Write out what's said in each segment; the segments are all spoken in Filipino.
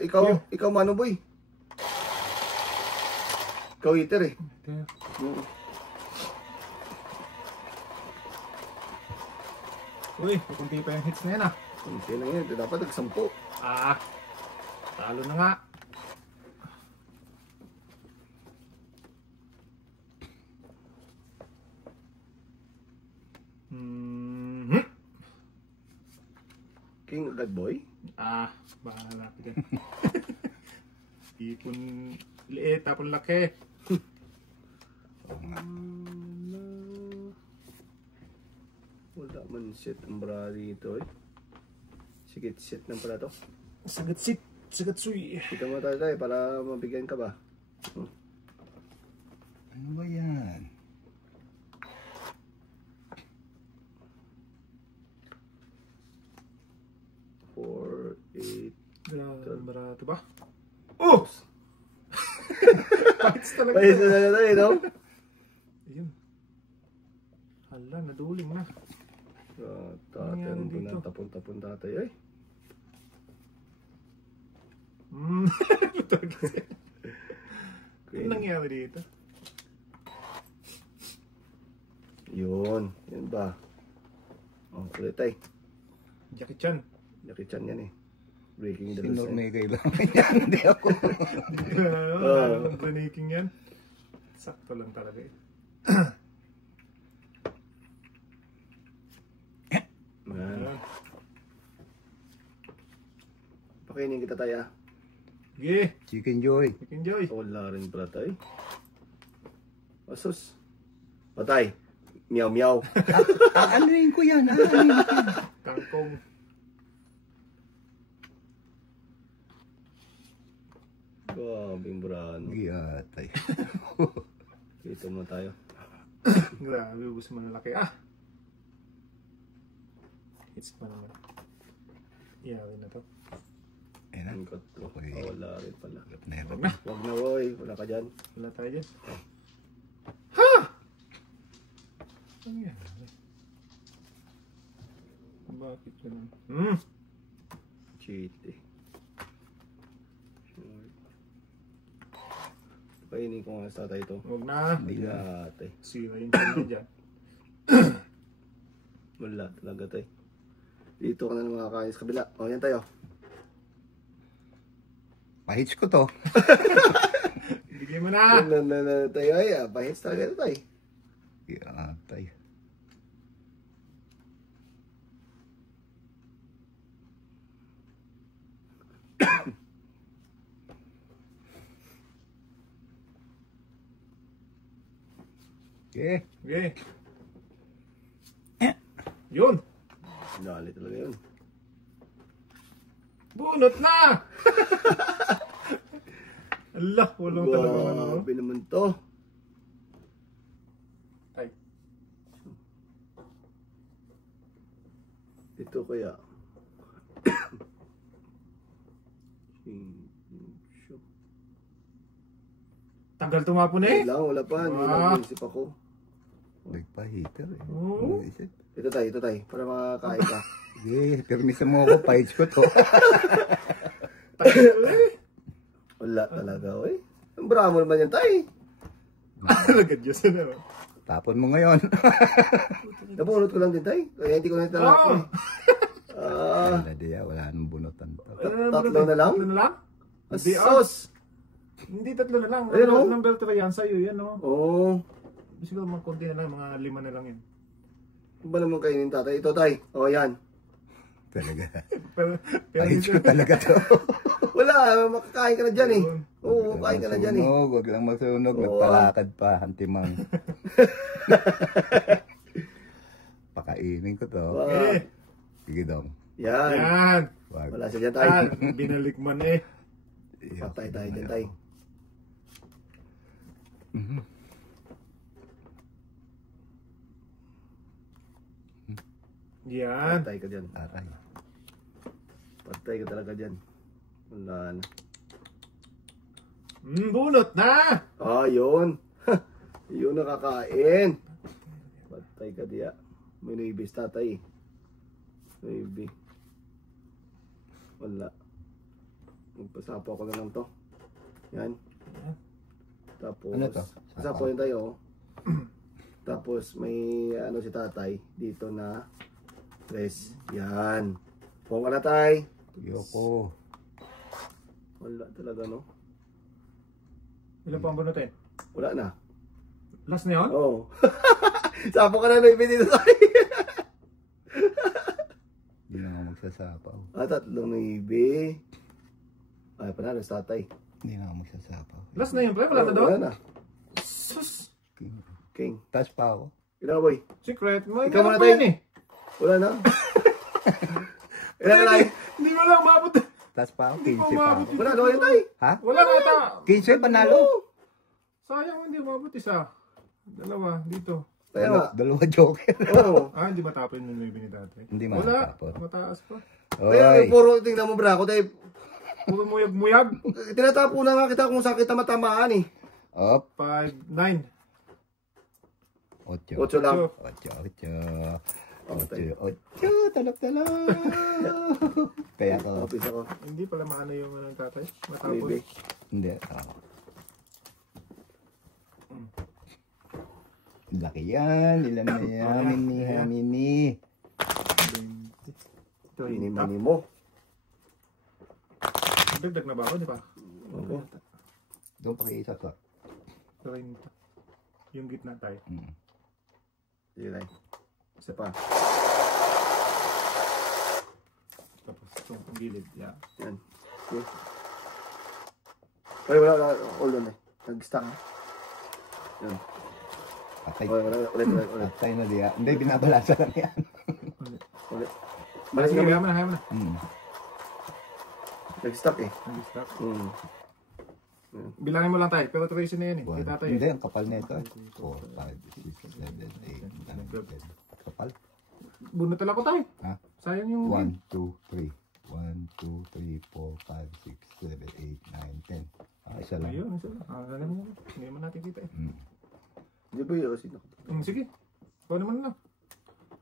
Ikaw mano boy. Ikaw eater eh. Uy, kunti pa yung hits na yan ah. Kunti na yun, dapat nag-10. Ah, talo na nga. King agad boy? Ah, bahala ka dyan. Ipon liit, tapon laki. Wala man set ang brady ito eh. Sige, set na pala to. Sagat sit, sagat suy. Kita mo tayo para mabigyan ka ba? Ano ba yan? Four, 8. Barato ba? Oh! Pahits talaga. Pahits na talaga tayo, no? Ayun. Hala, naduling na. Tatay, ang pinatapon-tapon tatay eh. Ano nangyari dito? Yun ba? Oh, ulit tay. Jackie Chan. Jackie Chan yan eh. Breaking the Sino rules. may kailangan yan? Hindi ako. Breaking yan. Sakto lang talaga eh. Pakainin kita tayo. Sige. Chicken Joy. Chicken Joy. Wala rin pala tayo. Asus. Patay. Meow meow. Aanuin ko yan. Aanuin ko yan. Kangkong. Grabing brano. Giyatay. Dito mo tayo. Grabe, ubus mo na laki. Ah! Hits pa naman. Iyawin na to. Ayan na. Ang katlo. Okay. Wala rin pala. Hirap Huwag na. na. Wag na boy. Wala ka dyan. Wala tayo dyan. Ha! Ano yan? Bakit ganun? Cheat eh. Kainin ko nga sa tatay ito. Huwag na. Bigat eh. Sira yung channel dyan. Wala talaga tayo. Dito ka na ng mga kain sa kabila. O yan tayo. Pahits ko to. Bigay mo na. Tayo ay. Pahits talaga ito tayo. Giyatay. Okay. Okay. Yun. Dali talaga yun. Bunot na! Allah, walang talaga ano. Grabe naman to. Ay. Ito kaya. Tagal tumapon eh. Wala pa. Hindi nag-iisip ako. Nagpahiter eh. Oo. Isip. Ito tayo. Para makakain ka. Sige, permisa mo ako. Pahits ko to. Tagal eh. Wala talaga. Oy. Ang bravo naman yan tayo. Nagad-Diyos na naman. Tapon mo ngayon. Nabunot ko lang din tayo. Kaya hindi ko na italak ko eh. Wala diya. Wala nang bunutan to. Tatlo na lang? Tatlo na lang? Hindi ah. Asos! Hindi tatlo na lang. Ayun, oh. Number 3 yan sa'yo yan oh. Oo. Siguro mga konti na lang. Mga 5 na lang yun. Ano ba naman kainin tatay? Ito tay. O yan. Talaga. Pero Pahits ko talaga to. Wala. Makakain ka na dyan eh. Oo, kain ka na dyan eh. Masunog, huwag lang masunog. Oo. Nagpalakad pa. Hantimang. Pakainin ko to. eh. Sige dong. Yan. Yan. Wag. Wala siya dyan tay. Binalik man eh. Patay tayo dyan tay. Yan. Patay ka dyan. Aray. Patay ka talaga dyan. Wala na. Bunot na! Ah, yun. Yun nakakain. Patay ka diya. May naibis tatay. Maybe. Wala. Magpasapo ako na lang to. Yan. Tapos, Ano to? pasapo yun tayo. Tapos, may ano si tatay dito na press. Yan. Pong ka na tay. Yoko. Wala talaga, no? Ilan pa ang bunutin? Wala na. Last na yun? Oo. Sapo ka na na dito tay. Hindi na ako magsasapaw. Tatlong naibi. Ay, panalo sa tatay. Hindi na ako magsasapaw. Last na yun, pre. Wala na daw? Wala na. Sus! King. King. Taas pa ako. Ilan na boy? Secret. May Ikaw muna pa tayo. yun eh. Wala na. Ilan na tayo? Hindi mo lang maabot. Taas pa ako. Hindi pa 15 pa ako. umabot. Panalo yun tay. Ha? Wala na ata. 15 panalo. Sayang hindi umabot isa. Dalawa dito. Kaya nga. Dalawa joker. Oo. Ah, hindi matapin yung maybe ni dati. Hindi Wala. matapon. Mataas pa. Kaya Oy. puro tingnan mo bra ko tayo. Puro muyag-muyag. Tinatapo na nga kita kung saan kita matamaan eh. Up. 5, 9. 8. 8 lang. 8. 8. Talap-talap. Kaya ko. Office ako. Hindi pala maano yung ano, tatay. Matapos. Maybe. Hindi. Laki yan. Ilan na yamin ni Hamini. 20. Pinimani mo. Dagdag na ba ako, di ba? Oo. Doon pa kayo isa to. 30. Yung gitna tayo. Sige tayo. Isa pa. Tapos itong gilid. Yeah. Yan. Okay. Ay, wala. All on eh. Nag-stack. Yan. Patay. Ulit. Patay na diya. Hindi, binabalasa lang yan. Ulit. Balik Balik sige, ka hayaan mo na, hayaan mo na. Nag-stack eh. Nag-stop. Mm. Bilangin mo lang tayo. Pero tracing na yan eh. Kita tayo. Hindi, ang kapal na ito. 4, 5, 6, 7, 8, 9, 10. Kapal. Bunutan ako tayo. Ha? Sayang yung 1, 2, 3. 1, 2, 3, 4, 5, 6, 7, 8, 9, 10. Ah, isa lang. Ayun, isa lang. Alam mo. Hindi naman natin kita eh. Hindi ba yun? Sino? Sige. Ikaw naman na.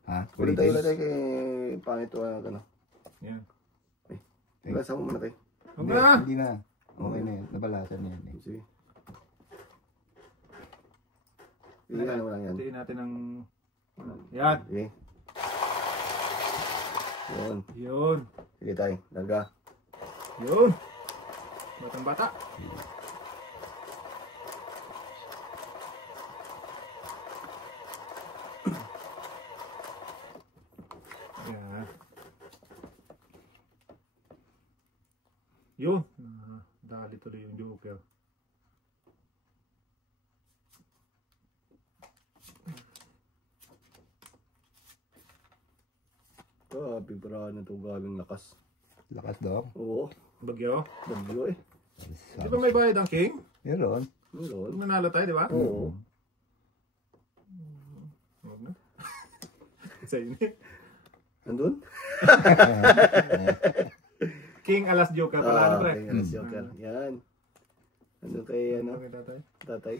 Ha? Ulit tayo kay pangit o ano. Yan. Nagasa mo muna tayo. Huwag na! Hindi na. Okay na yun. Nabalasan na yan eh. Sige. Ilan mo lang yan. Tiin natin ng... Yan. Okay. Yun. Yun. Sige tayo. Laga. Yun. Batang bata. Yan. Yun. Dali tuloy yung joker. Grabe, paraan na ito. Gabing lakas. Lakas daw. Oo. Bagyo. Bagyo eh. Di ba may bayad ang king? Meron. Meron. Nanalo tayo, di ba? Oo. Huwag na. Sa inyo. Andun? King alas joker pala, ano pre? King alas joker. Yan. Andun kay ano? Okay, tatay. Tatay.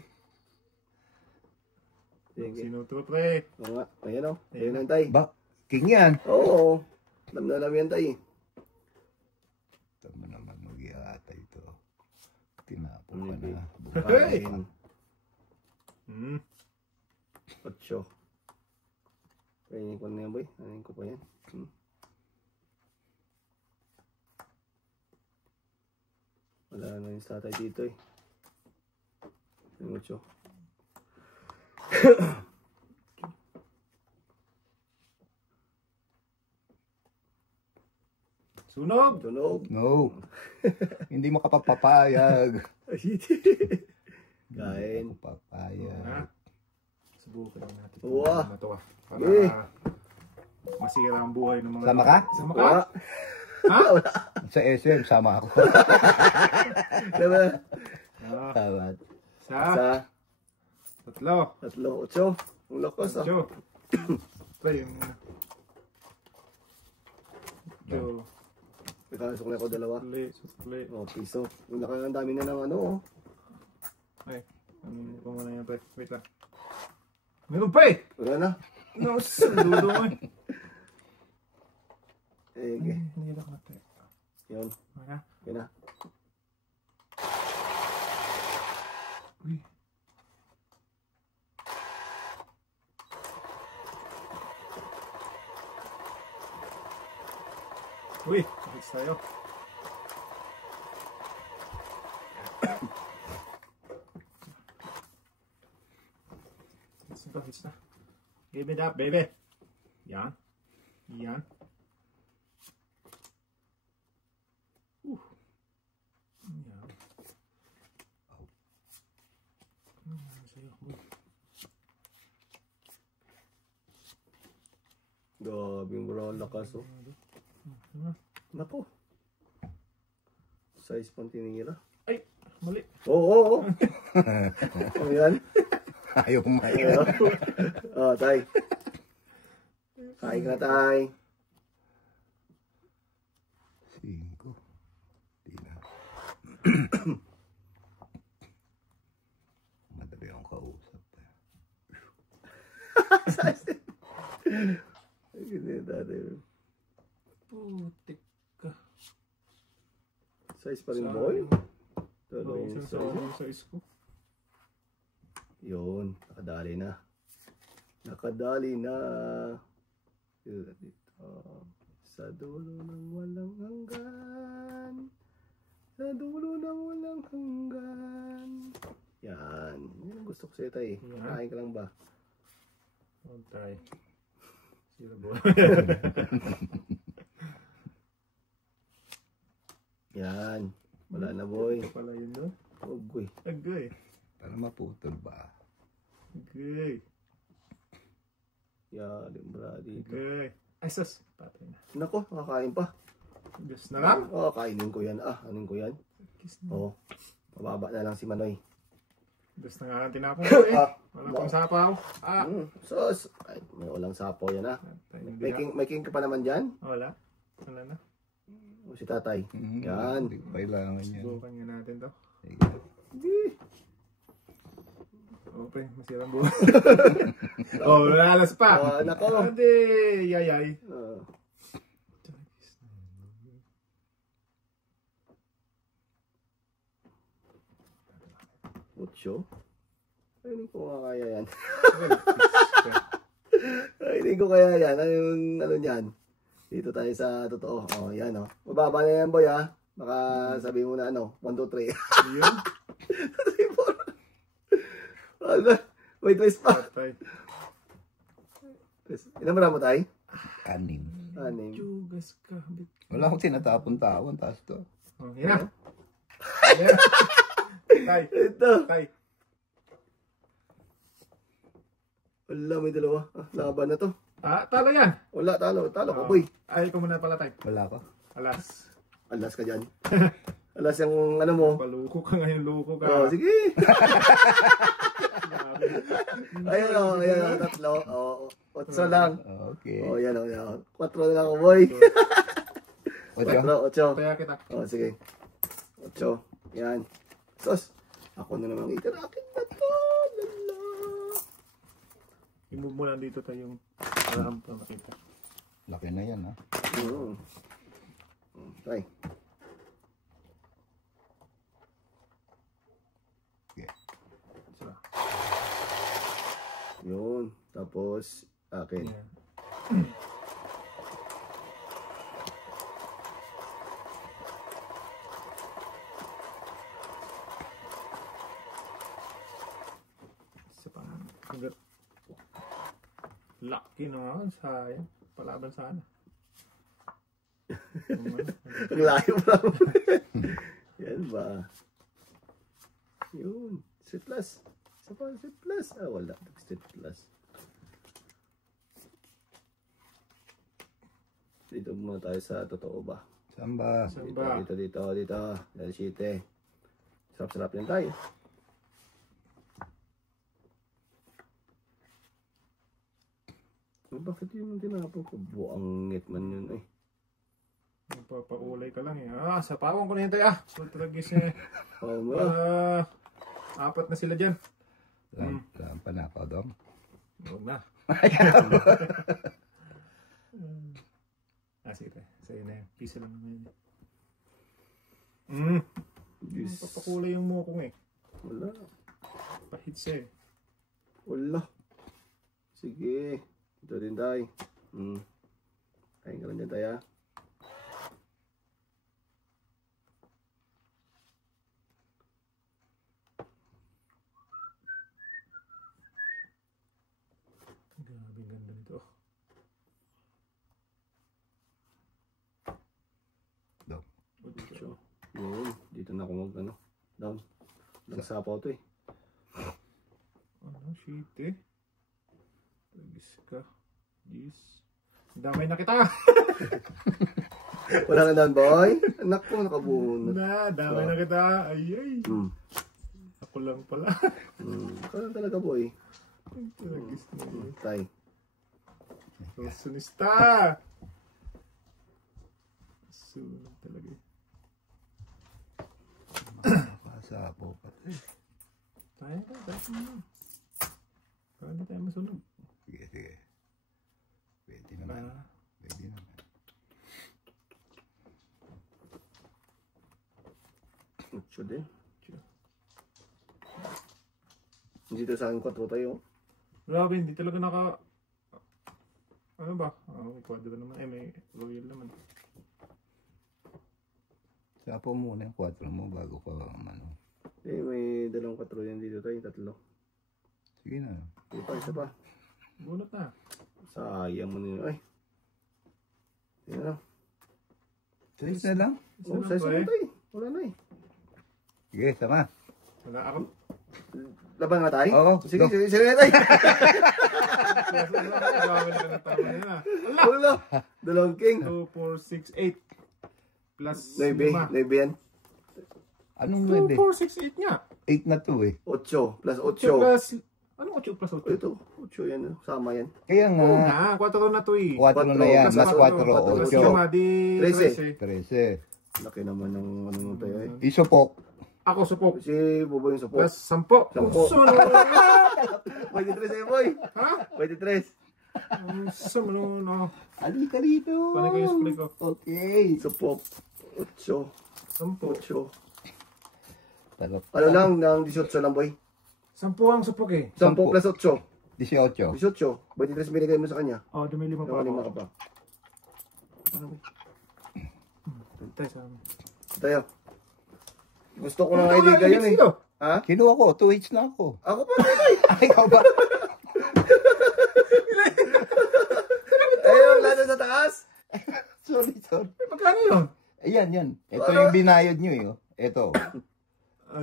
Sige. Sino to pre? Oo nga. Ayan o. Ayan ang tay. Ba? King yan. Oo. Alam na alam yan tay. Tama naman mag-iata ito. Tinapo ka Hindi. na. Hey! Bukain. Hmm. 8. Kainin ko na yan boy. Kainin ko pa yan. Wala na yung tatay dito eh. Yung 8. Sunog! Tunog. No. Hindi mo kapapapayag. Kain. Papayag. Ha? Subukan lang natin. Uwa. Ano to, ah. Para Eh. masira ang buhay ng mga... Sama ka? Sama ka? Wala. Ha? Sa SM, sama ako. Diba? Ah, Tawad. sa Sa tatlo. 8. Ang lakas ah. Cho. Pre, yung... Cho. Ikasok na ako 2. Sukli. Sukli. Oh, piso. Yung laki ang dami na ng ano oh. Ay. Ano ko muna yan, pre. Wait lang. Meron pa eh! Wala na. No, saludo mo eh. Eh, okay. Hindi lang natin. Yun. Okay. Okay na. Uy, hits tayo. Hits na. Give it up, baby. Yan. Yan. Yan. Sa'yo. Gabing bro, lakas oh. Nako. Size pang tinira. Ay, mali. Oo. Oh, yan. Ayaw kumain. Oh, tay. Kain ka na, tay. 5. Di na. Madali akong kausap. Hindi dati. Putik ka. Size pa rin, boy. Talong Isang size. size ko. Yun, nakadali na. Nakadali na. Dito. Sa dulo ng walang hanggan. Sa dulo ng walang hanggan. Yan. Yan ang gusto ko sa'yo, tay. Yan. Kain ka lang ba? Don't try. Sila boy. Yan. Wala na, boy. Ito pala yun, no? Ugoy. Agay. Para maputol ba? Agay. Yan, limbra dito. Agay. Ay, sus. Patay na. Nako, nakakain pa. Diyos na lang. Oh, kainin ko yan. Anin ko yan? Kiss na. Oh, mababa na lang si Manoy. Diyos na nga ang tinapon ko eh. Ah, Walang pang sapaw. Sos. Ay, may walang sapo yan May king ka pa naman dyan? Wala. Wala na. O si tatay. Yan. Hindi ko kailangan yan. Subukan nga natin to. Sige. Hindi. Okay, masirang buhay. Oh, lalas pa. Nako. Hindi, yayay. Mucho. Ay, hindi ko kaya yan. Ay, hindi ko kaya yan. Ano yan? Dito tayo sa totoo. Oh, yan oh. Mababa na yan, boy ha. Baka sabihin mo na 1, 2, 3. Yun. 3, 4. Wala. May twist pa. Patay. Ilan mo tayo? 6. 6. Jugas ka. Wala akong tinatapon-tawon. Taas to. Oh, yan. Yan. Tay. Ito. Tay. Wala, may dalawa. Laban na to. Talo yan. Wala, talo. Talo ko, boy. Ay, ko muna pala, tay. Wala ko. Alas. Alas ka dyan. Alas yung ano mo. Paluko ka ngayon, luko ka. Oh, sige. Ayan o, tatlo. Oh, 8 lang. Okay. Oh, yan o, yan. 4 na lang ako, boy. 8. 8. Kaya kita. Oh, sige. 8. Yan. Sos. Ako na naman itirakin na to. Lala. I-move mo lang dito tayo yung alam pa makita. Laki na yan ha. Try. Okay. Isa. Yun. Tapos, akin. Yan. Isa pa. Lucky na. Sayang. Palaban sana. Ang layo pa. Yan ba? Yun. Sweet plus. Isa pa, sweet plus. Wala. Sweet plus. Dito muna tayo sa totoo ba? Saan ba? Samba. Dito. Dahil site. Sarap-sarap yan tayo. Bakit yung tinapon ko? Buang ngit man yun eh. Magpapaulay ka lang eh. Sapawan ko na yun tayo. Sultragis eh. Oh, mo. 4 na sila dyan. Saan pa na ako doon? Huwag na. Sige tayo. Sa'yo na yun. Pisa lang naman yun. Papakulay yung mukong eh. Wala. Pahits eh. Wala. Sige. Ito din tayo. Kain ka lang dyan tayo. Dito na ako mag ano. Down. Nagsapaw to eh. Ano, shit eh. Tagis ka. Yes. Damay na kita. Wala ka down, boy. Anak ko, nakabunot. Damay na kita. Ay, ay. Ako lang pala. Ikaw lang talaga, boy. Tagis na yun. Tay. Sunista. Sunod talaga eh. Makasapo pa. Tayo. Para hindi tayo masunog. Sige, sige. Pwede naman. Pwede naman. Mucho din. Dito sa akin 4 tayo. Grabe, hindi talaga ano ba? May kwadro naman. May royal naman. Sapo muna yung 4 mo bago ka ano. May 2 4 yan dito tayo. 3. Sige na. Isa pa. Bunot na. Sayang mo nyo. Ay. Yan na. Size na lang. Size na tayo. Wala na eh. Sige, sama. Wala ako. Laban nga tayo? Oo. Sige na tayo. Wala. 2 king. 2, 4, 6, 8. Plus 9 yan. Anong 2, 9? 4, 6, 8 nga. 8 na to eh. 8 plus 8 8. plus... Anong 8 plus 8? Ito, 8 yan. Sama yan. Kaya nga. Oo na, 4 na to eh. 4 na yan. Plus Mas 4, 8. 13. Laki naman ng ano mo tayo eh. Isupok. Ako supok. Si Bobo yung support. Plus 10. 23 sa'yo, boy. Ha? 23. No. Halika rito. Paano kayo yung split ko? Okay. Support. 8. 10. 8. Ano lang, ng 18 lang, boy. 10 ang supok eh. 10 plus 8. 18. 18. 23 binigay mo sa kanya. Oh, dumili mo pa Dumili ako. ka pa. Tayo sa amin. Tayo. Gusto ko ng idea yan eh. Ha? Kinuha ko. 2 hits na ako. Ako pa, boy. Ay, ikaw ba? Ayun, lada sa taas. Sorry. Magkano yun? Ayan, yan. Ito yung binayad nyo eh. Ito.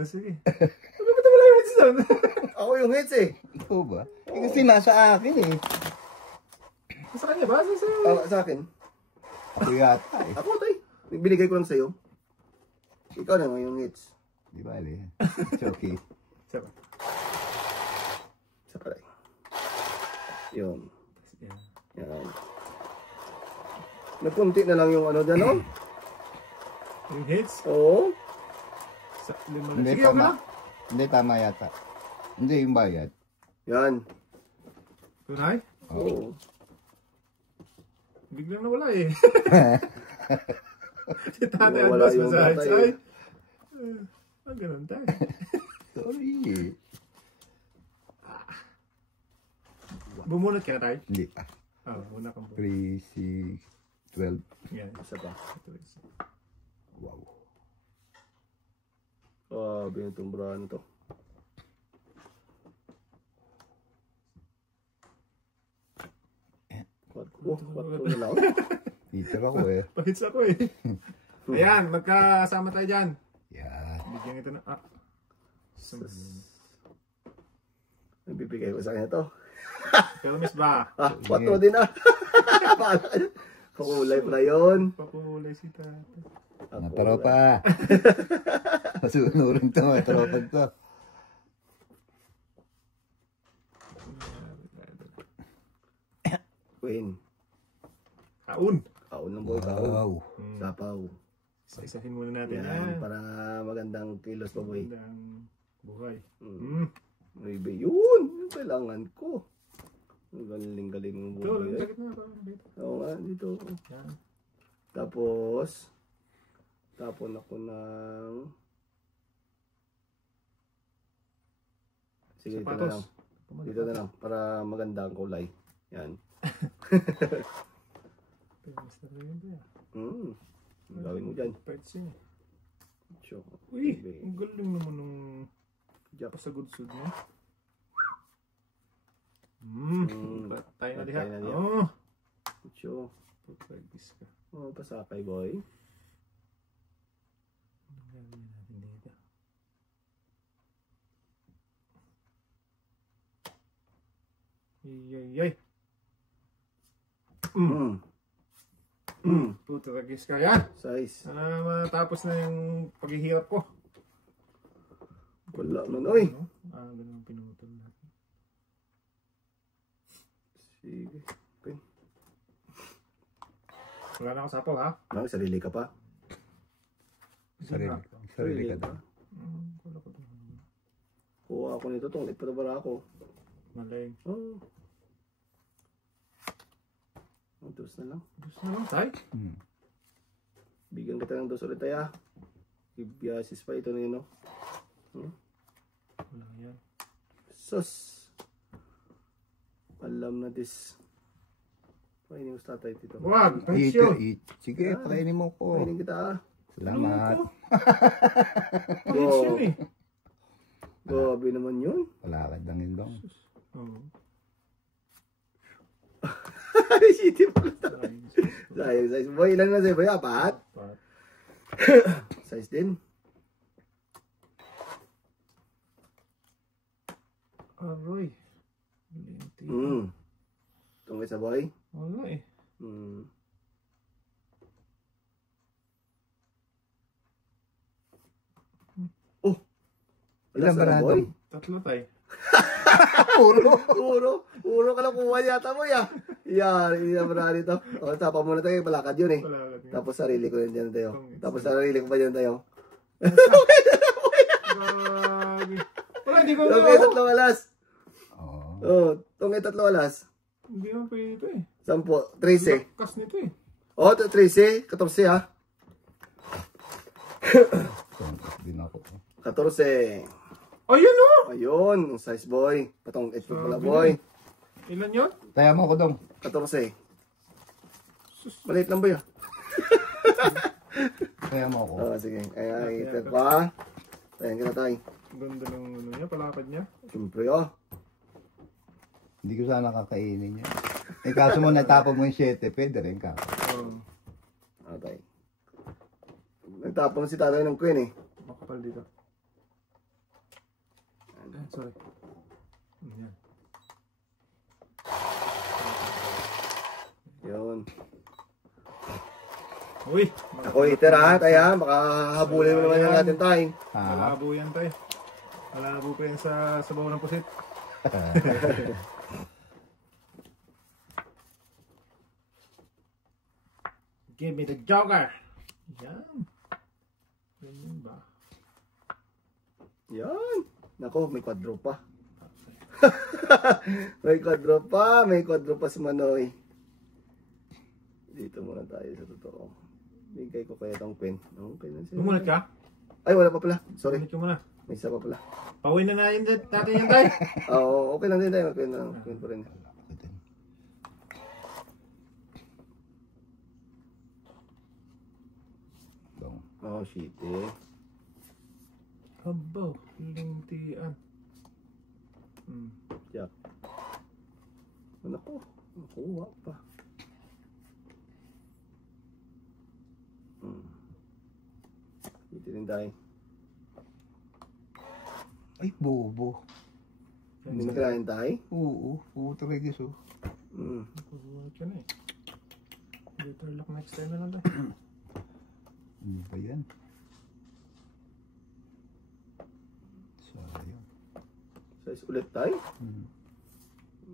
Sige. Ano ba ito wala yung headstone? Ako yung hits eh. Ikaw ba? Eh, kasi nasa akin eh. Sa kanya ba? Sa akin. Ako yata eh. Ako, tay. Binigay ko lang sa'yo. Ikaw na nga yung hits. Di ba, Ali? It's okay. Sa palay. Yun. Yan. Nagpunti na lang yung ano dyan, no? Yung hits? Oo. Hindi, Sige, tama. Hindi, tama yata. Hindi, yung bayad. Yan. Tunay? Oo. Biglang nawala eh. Si tatay Nawala advance mo yung sa hits. tatay. Ay. Ganun tayo. Sorry. Bumunot ka na tayo? Hindi. Muna kang 3, 6, 12. Yan. Isa pa. Wow. Binutumbrahan to. Kwatro na lang. Teacher ako eh. Pahits ako eh. Ayan, magkasama tayo dyan. Yan. Bigyan ito na... Bibigay ko sa kanya to. Pero miss ba? 4 din ah. Pakulay pa na yun. Papulay si tatay. Natropa. Masunurin to, matropa to. Queen. Kaun. Kaun ng boy, kaun. Wow. Sapaw. Isa-isahin muna natin Yan, para magandang kilos pa boy. Magandang buhay. Maybe yun. Yung kailangan ko. Ang galing-galing ng Ito, buhay. sakit na ako. Oo nga, dito. Yan. Tapos, tapon ako ng... Sige, dito na Sapatos. lang. Dito na lang, para maganda ang kulay. Yan. Mas na rin ba? Ang gawin mo dyan. Parts yun. Sure. Uy, ang galing naman nung Jack. pasagudsud mo. Tayo na diha. Tayo na diha. Oh. Sure. Pagpagis ka. Oh, pasakay boy. Iyay. Puto kagis kaya. Size. Sana matapos na yung paghihirap ko. Wala man, oy. Ganun ang pinutol natin. Sige. Okay. Wala na ako sapaw, ha? Sarili ka pa? Sarili ka daw. Wala ko doon. Kuha ako nito, tong ipatabara ako. Malay. Oh. Dos na lang. Gusto na lang, tay? Bigyan kita ng dos ulit tayo. Ibiasis pa ito na yun, no? Wala yan. Sus. Alam na this. Painin mo sa tatay dito. Wag! Pensyo! Sige, pakainin mo ko. Painin kita. Salamat. Pensyo eh. Grabe naman yun. Wala ka dangin dong. Oo. City pala tayo. Sayang size. Boy, ilan na sa'yo? Boy, apat? Size din. Aroy. Tungkol sa boy? Wala eh. Oh! Ilan ba na boy? Tatlo tay. Puro ka lang kuha yata mo ya. Yan, ilan ba na dito? O, tapa muna tayo, palakad yun eh. Wala. Tapos sarili ko dyan tayo. Tapos sarili ko pa dyan tayo. Grabe. Wala, hindi ko Tungkol tatlong alas. Oo. Oh, tungkol tatlong alas. Hindi mo pwede ito eh. 10, 13. Lakas nito eh. Oh, 13, 14 ha. Tungkol din ako. 14. Ayun o! Ayun, size boy. Patong 8 pala Sabi boy. Ilan yun? Taya mo ko dong. 14. Maliit lang ba yun? Taya mo ko. Oh, sige. Ay, ito pa. Ayan kita tayo. Ganda ng ano niya, palakad niya. Siyempre oh. Hindi ko sana kakainin niya. Eh kaso mo natapag mo yung 7, pwede rin ka. Okay. Nagtapon si tatay ng queen eh. Makapal dito. Sorry. Yan. Yun. Uy! Ako iter ha, tayo ha. Makahabulin mo naman yung natin tayo. Malabo yan tayo. Malabo pa yan sa sabaw ng pusit. Give me the joker! Yan. Ganyan ba? Yan. Nako, may kwadro pa. May kwadro pa si Manoy. Dito muna tayo sa totoo. Bigay ko kaya tong queen. Okay na siya. Lumunod ka? Ay, wala pa pala. Sorry. Lumunod ka muna. May isa pa pala. Pawin na natin yan tayo. Oo, okay lang din tayo. Queen na. Queen pa rin. Dong. Oh, shit eh. Habaw. Lintian. Jack. Nako. Nakuha pa. Dito rin tayo. Ay, bobo. Hindi mo kailangan tayo? Oo, puto rin gusto. Lumunod ka na eh. Better luck next time na lang tayo. Ano ba yan? Sayang. Size ulit tayo?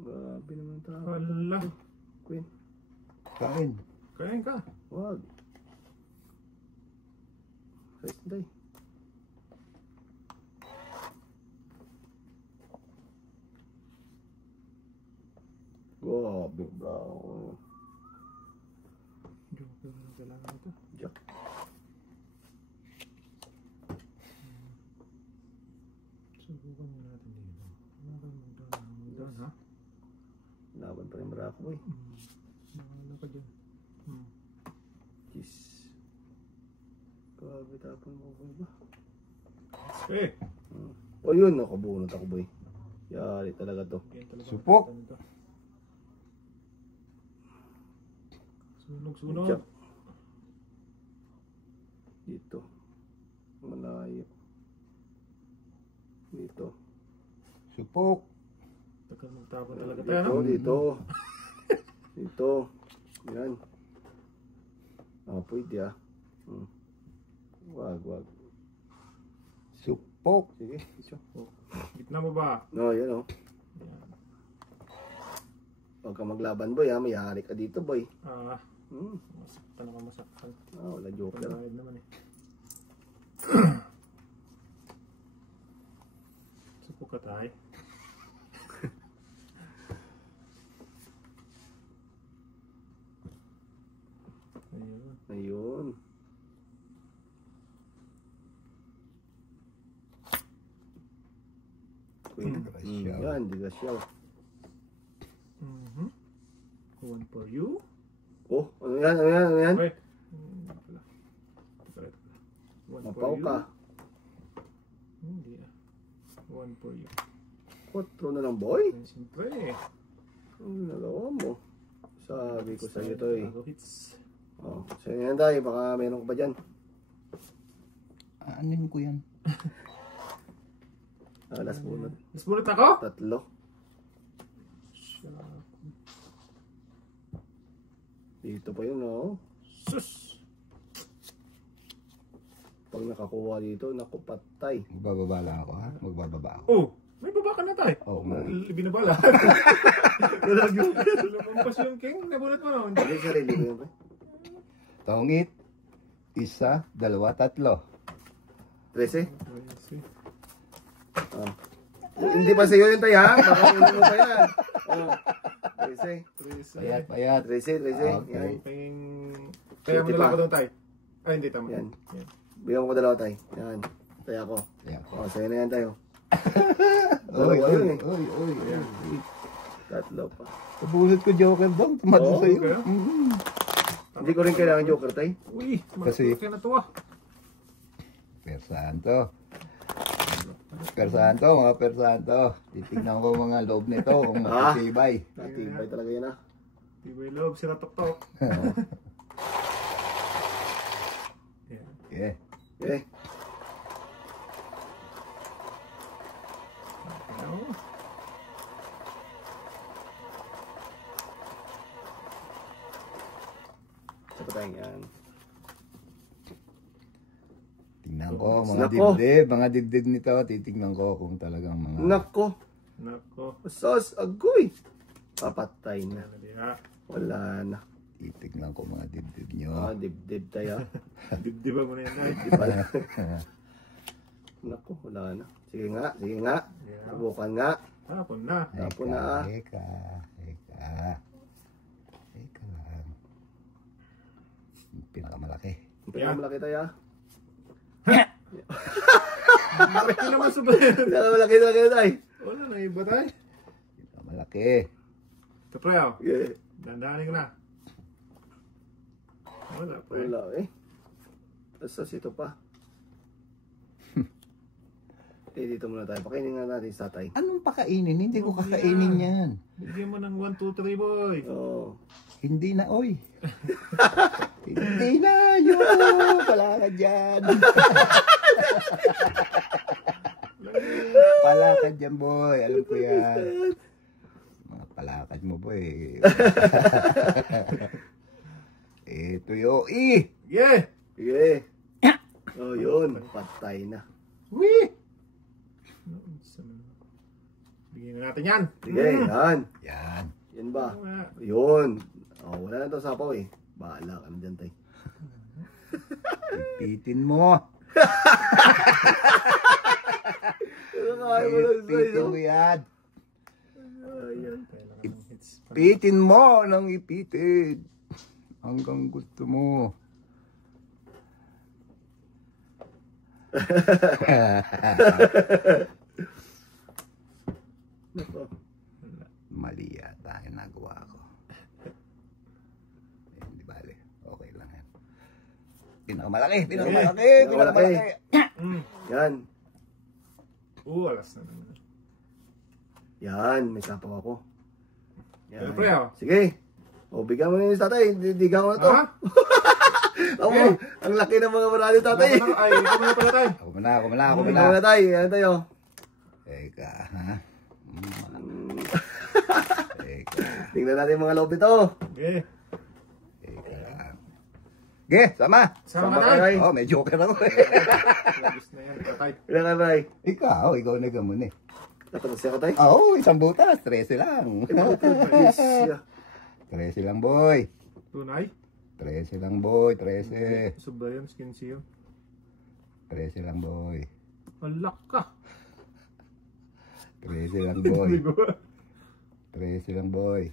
Grabe naman tao. Wala. Queen. Kain. Kain ka. Wag. Size na tayo. Grabe bro. Joker na kailangan ito. Jack. Subukan mo natin dito. Down ha? Laban pa rin marako eh. Ano ka dyan? Jeez. Grabe tapon mo ko ba? Eh! O yun, nakabunot ako boy. Yari talaga to. Supok. Sunog. Jack. Dito. Malayo. Dito. Supok. Tagal magtapon talaga tayo, no? Dito. Dito. Yan. Pwede ah. Wag. Supok. Sige, iso. Gitna mo ba? No, yan oh. Yan. Huwag ka maglaban boy ha, may hari ka dito boy. Masaktan ako, masaktan. Wala joker. Panahid naman eh. Supo ka tayo. Ayun. Yan, di ka siya. One for you. Oh, ano yan? Wait. One Mapaw for you. ka. Hindi ah. One for you. 4 na lang boy. Siyempre eh. Ang nagawa mo. Sabi ko sa iyo to eh. Bago hits. So yan tayo, baka meron ka pa dyan. Anin ko yan? Last bunot. Last bullet ako? 3. Dito pa yun oh. Sus! Pag nakakuha dito, naku patay. Magbababa lang ako ha? Magbababa ako. Oh! May baba ka na tayo. Oo nga. Binabala. Lumampas yung king. Nabulat mo naman. Hindi sarili ko yun ba? Tongit. 1, 2, 3. 13? Hindi pa sa'yo yun tayo ha? Baka hindi mo pa yan. 13. Payat. 13. Okay. Yan. Kaya mo dalawa ko doon tayo. Ay, hindi. Tama. Yan. Bigyan mo ko dalawa tayo. Yan. Tayo ako. Sa'yo na yan tayo. Oy. Yan. 3 pa. Kabulot ko joker doon. Tumadun sa'yo. kaya? Hindi ko rin kailangan joker tayo. Uy, Kasi- kaya na to ah. Persanto. Mga persanto. Titignan ko mga loob nito kung matitibay. Natibay talaga yan ha. Tibay loob, sinatok-tok. Okay. Okay. Sapa tayo yan. Tingnan ko Nako. mga dibdib nito. Titignan ko kung talagang mga... Nako. Sos, agoy. Papatay na. Wala na. Titignan ko mga dibdib nyo. Dibdib tayo. Dibdiba mo na yan ay. Di pala. Nako, wala na. Sige nga. Subukan nga. Hapon na. Tapon na. Eka lang. Pinakamalaki. Malaki tayo. Bakit ka naman subayan? Malaki tayo. Wala na, iba tayo. Pinakamalaki. Ito pre oh. Yeah. Dandahanin ko na. Wala pre. Wala eh. Sos ito pa. Dito muna tayo. Pakainin nga natin sa tatay. Anong pakainin? Hindi ko kakainin yan. Bigyan mo ng 1, 2, 3 boy. Oo. Hindi na, oy. Hindi na, yo. Pala ka dyan. Palakad dyan, boy. Alam ko yan. Mga palakad mo, boy. Ito yo. Yeah! Sige. Oh, yun. Patay na. Wee! Bigyan na natin yan. Sige, yan. Yan. Yan ba? Yun. Oh, wala na ito sapaw eh. Bahala ka na dyan, tay. Ipitin mo. Ipitin mo yan. Ipitin mo ng ipitin. Hanggang gusto mo. Mali yata yung nagawa ko. Hindi bale. Okay lang yan. Pinakamalaki. Yan. Alas na naman. Yan, may sapaw ako. Pero pre oh. Sige. O, bigyan mo na yung tatay. Digan ko na to. Ha? Ang laki ng mga marali tatay. Ay, ito muna pala tayo. Ako muna. Ikaw na tayo. Yan tayo. Teka, ha? Tingnan natin mga loob ito. Okay. Ge, sama. Sama ka, na. Tay. Oh, may joker ako eh. Labis na yan. Patay. Ilan ka, Tay? Ikaw na gamon eh. Napatas siya ka, Tay? Oo, isang butas. 13 lang. Yes, yeah. 13 lang, boy. Tunay. 13 lang, boy. 13. Sobra yan. Skin seal. 13 lang, boy. Malak ka. 13 lang, boy. Hindi ba? 13 lang, boy.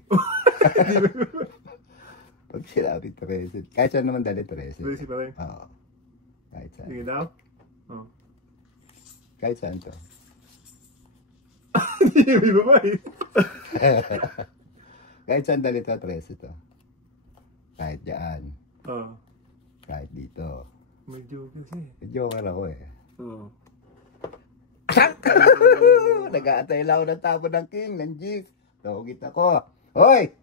Pag sinabi 13. Kahit saan naman dali 13. Busy pa rin. Oo. Kahit saan. Sige daw. Oh. Kahit saan to. Hindi may babae. Kahit saan dali to, 13 to. Kahit dyan. Oh. Kahit dito. Medyo kasi. Joker ako eh. Oo. Nag-aantay lang ako ng tabo ng king, ng jeep. Tawagit ako. Hoy!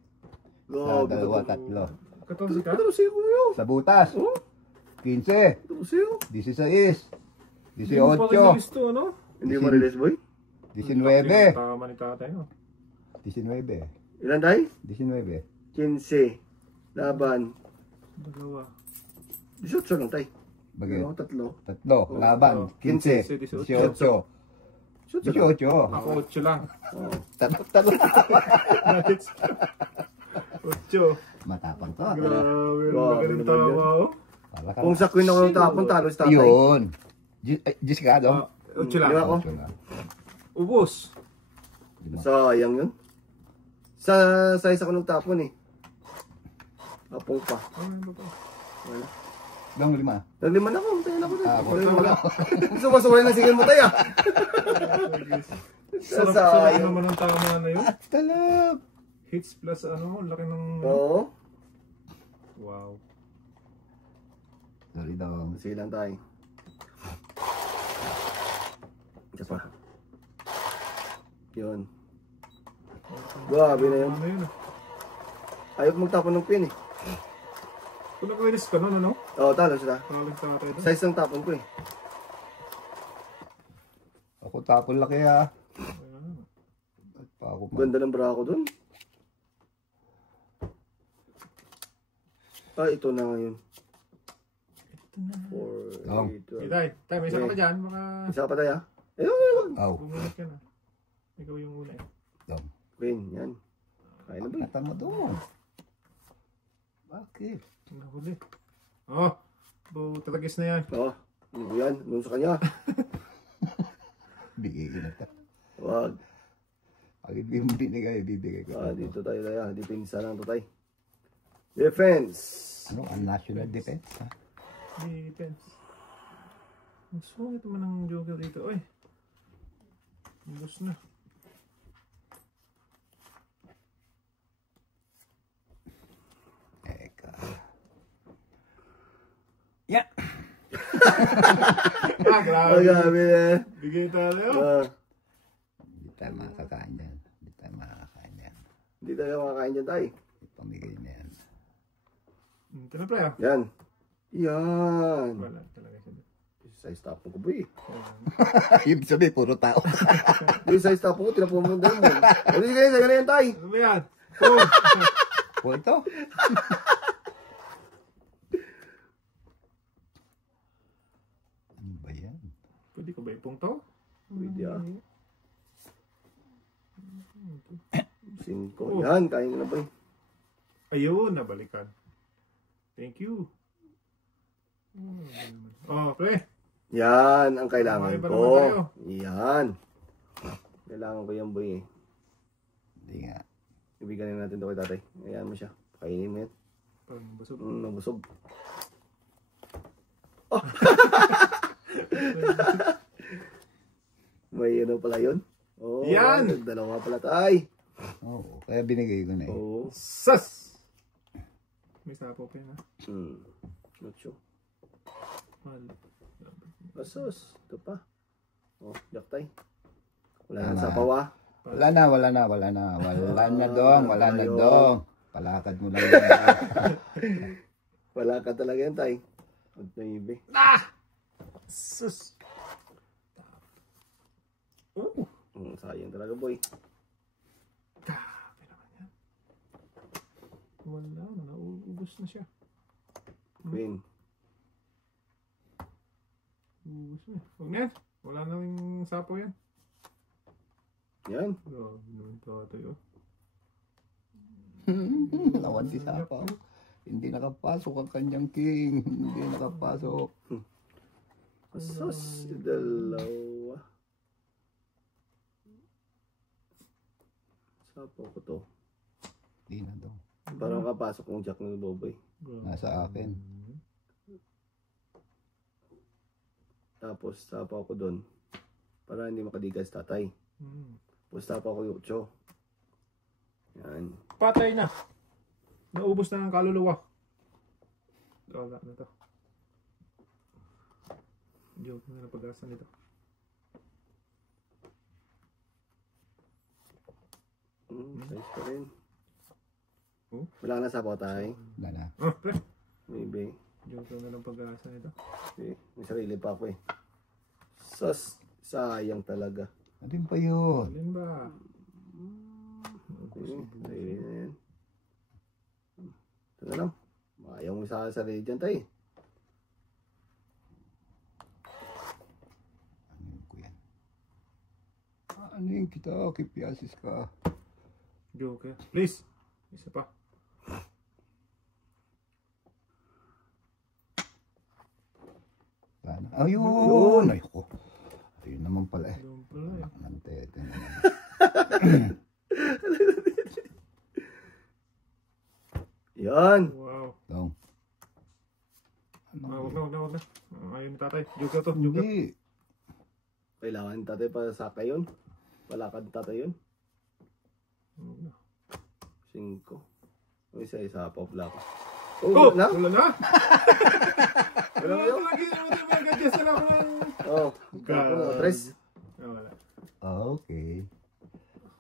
Sa Go, dalawa, tatlo. 14 ka? Pero siya ko yun. Sa butas. Oh, 15. ito siya. 16. Hindi mo pa 18. rin gusto, ano? Hindi mo release, boy? 19. Tama ni tatay, no? 19. Ilan, Tay? 19. 15. Laban. Dalawa. 18 lang, Tay. Bagay. Ano, tatlo. Tatlo. Laban. 15. 18. 18. Ako 8 lang. Tatlo. 8. Matapang to. Grabe. Grabe Magaling naman tawa, yan. oh. Para ka. Kung sa queen ako tapon, talo si tatay. Yun. Diyos ka, dong. 8 lang. Di ba ako? Ubus. Sayang yun. Sa isa ko nung tapon eh. Apong pa. Ano ba? Wala. Dong, 5. Nagliman ako. Tayo na ako na. Ah, Wala. Sumasaway na sigil mo tayo. Sarap Sayang. naman ang tama na yun. At talab. Hits plus ano, laki ng... Oo. Wow. Sorry, dong. Silang tayo. Isa pa. Yun. Grabe na yun. Ano yun? Ayaw ko magtapon ng pin eh. Kung nag-release ka nun, ano? Oo, talo sila. Pangalag tatay doon. Size ng tapon ko eh. Ako tapon laki ha. Ayan. At pa ako Ganda ng bra ko dun. Ito na ngayon. Long. 4, 8, 12. Itay, tay, may isa ka pa dyan. Baka Isa ka pa tayo ah. Ayun. Aw. bumalik ka na. Ikaw yung una eh. Dong. Queen, yan. Kaya na ba? Nata mo dong. Bakit? Nahuli. Oh, tatagis na yan. Oo. Ano ba yan? Nung sa kanya. Bigay ko na ta. Wag. Pag hindi mo binigay, bibigay ko. Dito tayo tayo. Di pinsa lang to tayo. Defense. Ano? Ang national defense ha? Defense. Ang sungit naman ng joker dito. Oy. Ubus na. Eka. Yeah. Ah, grabe. Grabe eh. Bigay tayo. Hindi tayo makakain yan. Hindi tayo makakain yan. Hindi tayo makakain dyan tayo. Pamigay na yan. Ito na pre ah. Yan. Yan. Wala talaga siya. Size tapon ko boy. Ibig sabihin, puro tao. Yung size tapon ko, tinapon mo din mo. O sige, sige na yan tayo. Ano ba yan? Oh. Po ito. Ano ba yan? Pwede ko ba ipong to? Pwede ah. 5. Yan, kain na boy. Ayun, nabalikan. Thank you. Oh, pre. Yan ang kailangan Okay, ko. naman tayo. Yan. Kailangan ko yan boy eh. Hindi nga. Ibigay na natin ito kay tatay. Ayan mo siya. Kainin mo yan. Busog. Nabusog. May ano pala yun? Oh, Yan! Dalawa pala tay. Oo. Kaya binigay ko na eh. Oo. Sas! May sapo pa yun ha. Not sure. Wala. Asos. Ito pa. Oh, yak tay. Wala Tama. nang sapaw ah. Wala na, wala na, wala na. Wala na dong, wala na Ayun. dong. Palakad mo lang yan. Wala ka talaga yan tay. At naibi. Ah! Sus! Oh! Sayang talaga boy. Wala na, nauubos na siya. Queen. Ubus na. Huwag na yan. Wala na rin sapo yan. Yan. Grabe naman tayo. Lawan si Sapa. Hindi nakapasok ang kanyang king. Hindi nakapasok. Asos, dalawa. Sapo ko to. Hindi na daw. Parang kapasok ng jack ng boboy. Nasa akin. Tapos sapo ko doon. Para hindi makadigas tatay. Tapos sapo ko yung 8. Yan. Patay na. Naubos na ng kaluluwa. Wala na to. Joke na na pag-asa nito. Size pa rin. Oh? Wala na sapo tayo. Wala na. Pre. Maybe. Joke na ng pag-asa nito. Okay. May sarili pa ako eh. Sus, sayang talaga. Ano pa yun? Alin ba? Ayan. Ito na lang. Ayaw mo sa sarili dyan tayo. Ano ko yan? Ano yung kita? Kipiasis ka. Joke. Please. Isa pa. Sana. Ayun! Ay ko. Ayun naman pala eh. Doon pala eh. Ang tete naman. Yan. Wow. Dong. Wag na. Ayun ni tatay. Joke to. Joke. Hindi. Kailangan tatay para sa yun. Palakad tatay yun. 5. O isa pa black. Oh! Wala na? Wala na? Wala na yun? Nag-adjust na ako ng... Oh. Tres. Wala. Okay.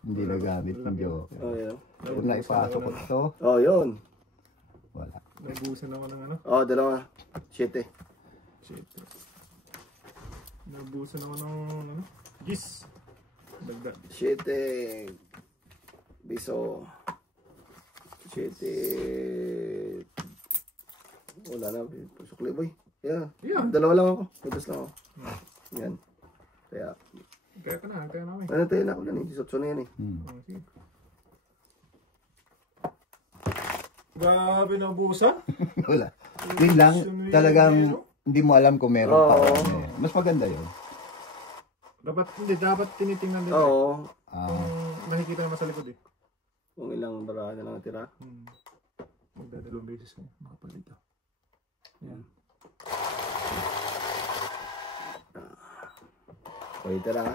Hindi nagamit ng joke. Oh, yun. Kung naipasok ko ito, Oh, yun. wala. Nabuhusan ako ng ano? Oh, 2. 7. Shit. Nabuhusan ako ng ano? Gis. Dagdag. 7. Biso. 7. Wala na. Sukli boy. Yeah. Yeah. 2 lang ako. 2 lang ako. Yan. Kaya. Kaya ka na. Kaya namin. Ano tayo na ako lang eh. 18 na yan eh. Sige. Grabe nabuhusan. Wala. Yun lang, talagang hindi mo alam kung meron pa. Mas maganda yun. Dapat tinitingnan din. Oo. Kung nakikita naman sa likod eh. Kung ilang barahan na lang tira. Magdadalawang beses ko. Makapalito. Yan. Okay, tira ha.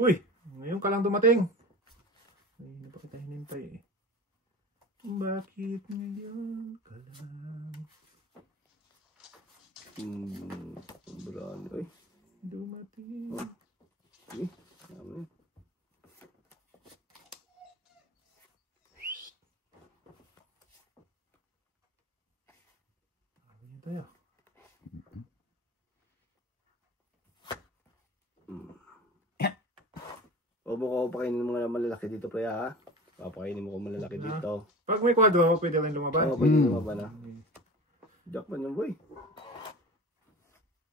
Uy! Ngayon ka lang dumating. Ay, hindi pa kita hinintay eh. Bakit ngayon ka lang Barahan. Ay. dumating? Okay. Tama yun. Ayun tayo. O mo ko pakainin mga malalaki dito pa ha. Papakainin mo ko malalaki dito. Pag may kwadro, pwede rin lumaban. Oo, pwede lumaba na. Jackman yung boy.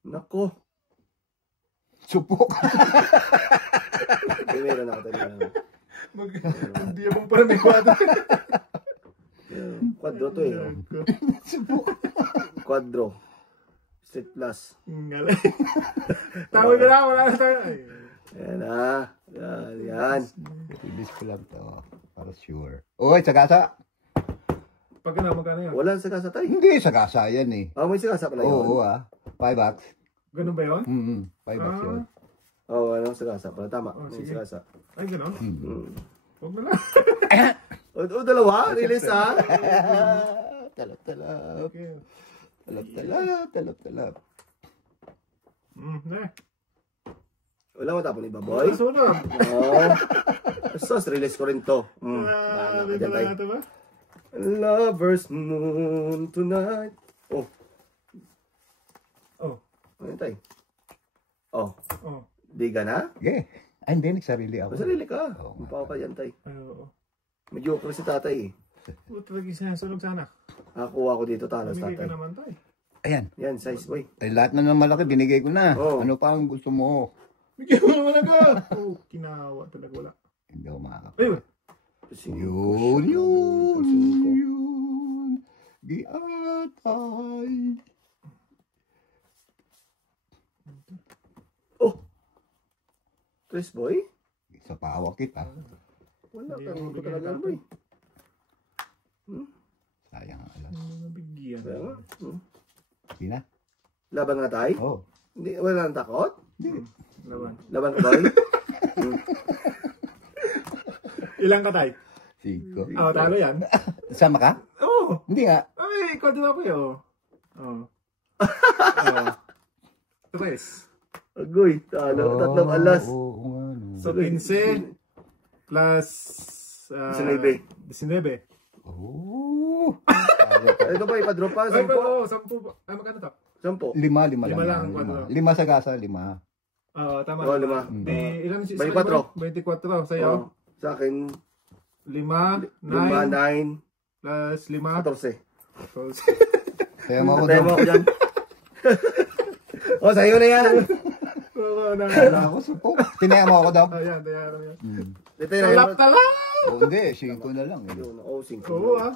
Nako. Supok. Ay, meron ako tayo na. Hindi ako pala may kwadro. Quadro to eh. Supok. Quadro. Street plus. Ngalay. Tawag ka na, wala na tayo. Ayan ha. Yan. Release ko lang to. Para sure. Uy, sagasa. Pag na, magkano yan? Wala sa kasa tayo. Hindi, sagasa yan eh. Oh, may sigasa pala yun. Oo ah. $5. Ganun ba yun? $5 yun. Oo, ano sigasa pala. Tama. Oh, May sige. sigasa. Ay, ganun? Huwag na lang. O, dalawa. Release ha. Talap-talap. Okay. Talap-talap. Talap-talap. Ne. Wala mo tapon iba, boy. Sunod. Oo. Sos, release ko rin to. May Dyan pala tayo. na ito ba? Lover's moon tonight. Oh. Oh. Ano tayo? Oh. Oh. Di ka na? Okay. Ay, hindi. Nagsarili ako. Masarili ka. Oo. Mapaw ka yan, tay. Ay, oo. Medyo okra si tatay eh. Ba't lagi sinasunog sana? Nakakuha ko dito talas Bumigay ka tatay. naman tayo. Ayan. Yan, size boy. Ay, lahat na ng malaki, binigay ko na. Oo. Ano pa ang gusto mo? Bigyan mo naman agad. Oh, kinawa talaga wala. Hindi ako makakap. Ayun. Yun, yun, yun. Giatay. Oh! Tres boy? Sa paawa kita. Wala Hindi ka. ako Hindi ko bigyan talaga ng boy. Sayang ang alas. Ano nabigyan? Kaya nga. Hindi na? Laban nga tayo? Oo. Hindi, wala nang takot? Hindi. Laban. Laban ka boy? Ilang ka tayo? Siko. Ah, talo yan. Sama ka? Oo. Hindi nga. Ay, ikaw din ako yun. Oo. Oo. Tres. Agoy, tatlong alas. Oo nga. No. So, 15 plus 19. 19. Oo. Ito ba, ipadrop pa? Ay, 10? oo, 10. Ay, magkano to? 10. Lima Lima lang. lang, Lima. kwadro. Lima sa gasa, lima. Oo, tama. Oo, lima. Ilan si 24. 24. Sa'yo? Oh, sa akin, 5, 5, 9, 9, plus 5. 14. Kaya mo ako Tayo mo ako dyan. O, sa'yo na yan. Oo, na. Wala ako sa po. Tinaya mo ako daw. Ayan, ayan, ayan. Dito na Talap tala! Oo, hindi. 5 na lang. Eh. Oo, 5. Oo, ah.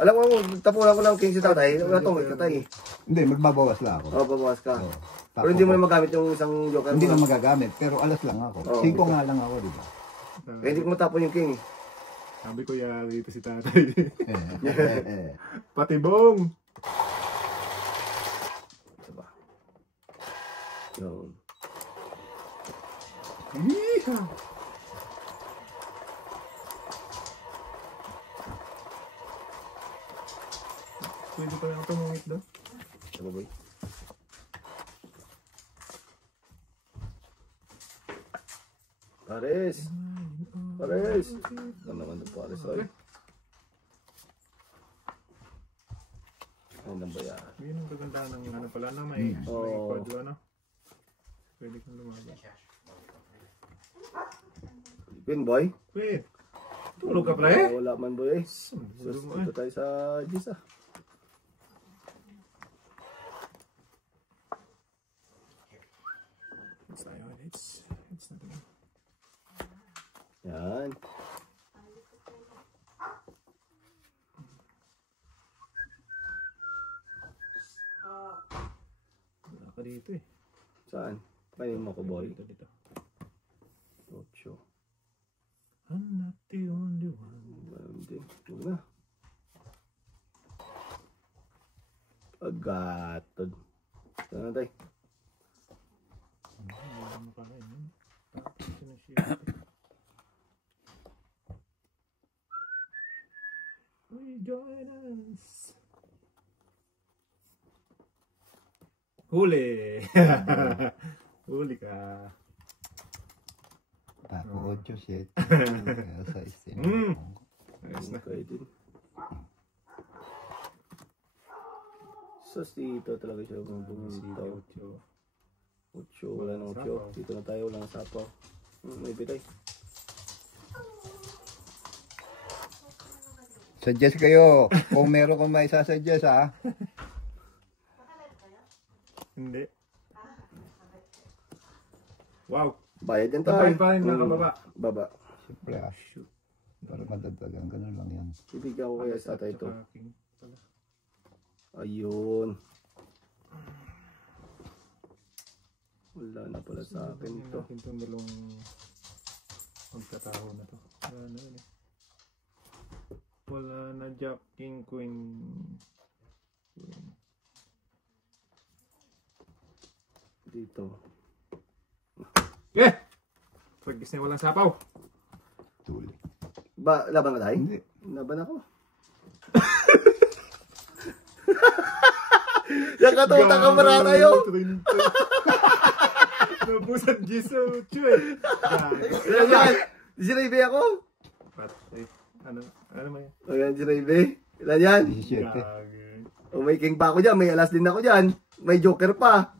Alam mo, tapunan ko ng king si tatay. Wala tong tatay. Hindi, magbabawas lang ako. Oo, babawas ka. Oo. Pero hindi mo na magamit yung isang joker Hindi mo. lang magagamit, pero alas lang ako. Oo. 5 nga lang ako, di ba? Kaya hindi ko matapon yung king eh. Sabi ko yari ito si tatay. Eh. Patibong! Diba? Yun. Yeeha! Pwede pa lang tumungit doon. Diba boy? Pares! Pares! Ano naman ng pares ay? Ano ba yan? Yun ang kaganda ng ano pala na may Oo. kwadro ano. Pwede kang lumaban. Pin boy? Wait! Tulog ka pre? Wala man boy eh. Tulog Sus, mo eh. dito tayo sa Gis ah. It's not enough. Yan. Wala ka dito eh. Saan? Kainin mo ko boy. Dito. 8. I'm not the only one. Hindi. Huwag na. Agatod. Saan na tayo? Wala mo pala yun. Tapos sinashift. We join us. Huli! Huli ka. Ako 8, 7. Kaya sa istin. Ayos na. Okay din. Sus, dito talaga siya kung pumunta. 8. Wala nang 8. Dito na tayo. Wala nang sapaw. May bitay. Suggest kayo. Kung meron kong may sasuggest ha. Hindi. Wow! Bayad din tayo. Tapay pa rin nakababa. Baba. Siyempre ha. Para madagdagan. Ganun lang yan. Ibigyan ko kaya sa tatay ito. Tsaka king pala. Ayun. Wala na pala sa akin ito. Natin itong dalawang magkataho na to. Wala na yun eh. Wala na jack, king, queen. Dito. Eh! Pagkis na walang sapaw. Tuli. Laban ka tayo? Hindi. Laban ako. Nakatuta ka marana tayo. Nabusan Jisoo Chue. Ayan. Jiraibe ako. Patay. Ano mo yan? Ayan, Jiraibe. Ilan yan? 17. Gagi. O may king pa ako dyan, may alas din ako dyan. May joker pa.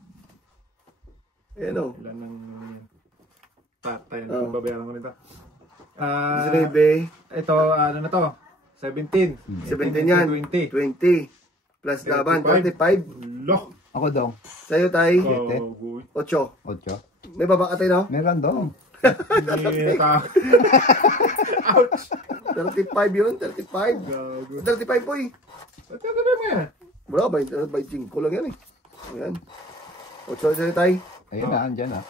Ayan o. Ilan ng patay. Oh. Ano babayaran ko nito? 19, Ito, ano na to? 17. 17 yan. 20. 20. Plus laban, 25. Lo! Ako dong. Sa'yo tay, Oh, guy. 8. 8. May baba ka tayo, no? Meron dong. Hindi ta. Ouch! 35 yun, 35. Gago. 35 po eh. Ba't kagabi mo yan? Wala, 25 lang yan eh. Ayan. 8 sa'yo tay. Ayun na, andyan na.